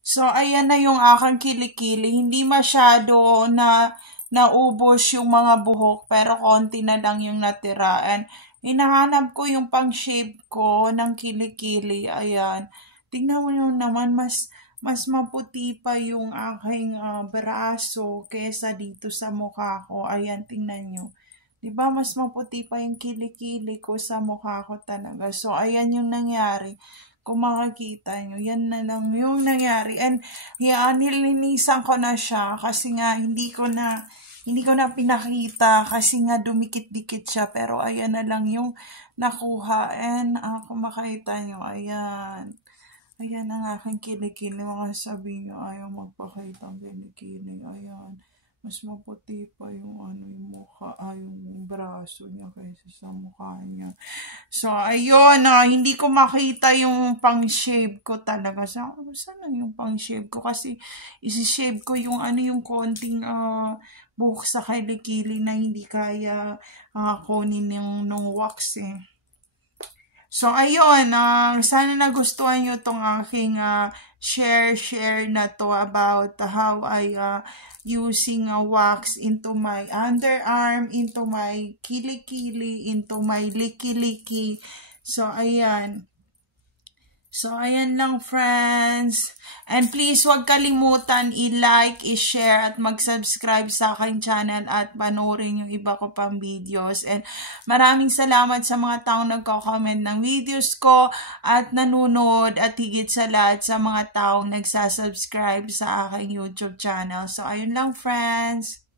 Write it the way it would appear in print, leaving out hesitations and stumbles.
So, ayan na yung aking kilikili. Hindi masyado na naubos yung mga buhok, pero konti na lang yung natira. And hinahanap ko yung pang-shape ko ng kilikili. Ayan. Tingnan mo yun naman, mas maputi pa yung aking braso kesa dito sa mukha ko. Ayan, tingnan nyo. Diba, mas maputi pa yung kilikili ko sa mukha ko talaga. So, ayan yung nangyari. Kung makikita nyo, yan na lang yung nangyari. And, nilinisan ko na siya kasi nga hindi ko na pinakita kasi nga dumikit-dikit siya. Pero, ayan na lang yung nakuha. And, kung makita nyo, ayan. Ayan ang aking kilikili. Mga sabi nyo, ayaw magpakita ang kilikili. Ayan. Mas maputi pa yung yung mukha, yung braso niya kaysa sa mukha niya. So, ayun, hindi ko makita yung pang-shave ko talaga. Saan yung pang-shave ko? Kasi, isi-shave ko yung yung konting buhok sa kilikili na hindi kaya kunin yung wax eh. So, ayun, sana nagustuhan nyo tong aking share na to about how I using wax into my underarm, into my kilikili, into my liki-liki. So, ayan. So, ayan lang, friends. And please, huwag kalimutan i-like, i-share, at mag-subscribe sa aking channel at panoorin yung iba ko pang videos. And maraming salamat sa mga taong nagko-comment ng videos ko at nanonood, at higit sa lahat sa mga taong nagsasubscribe sa aking YouTube channel. So, ayun lang, friends.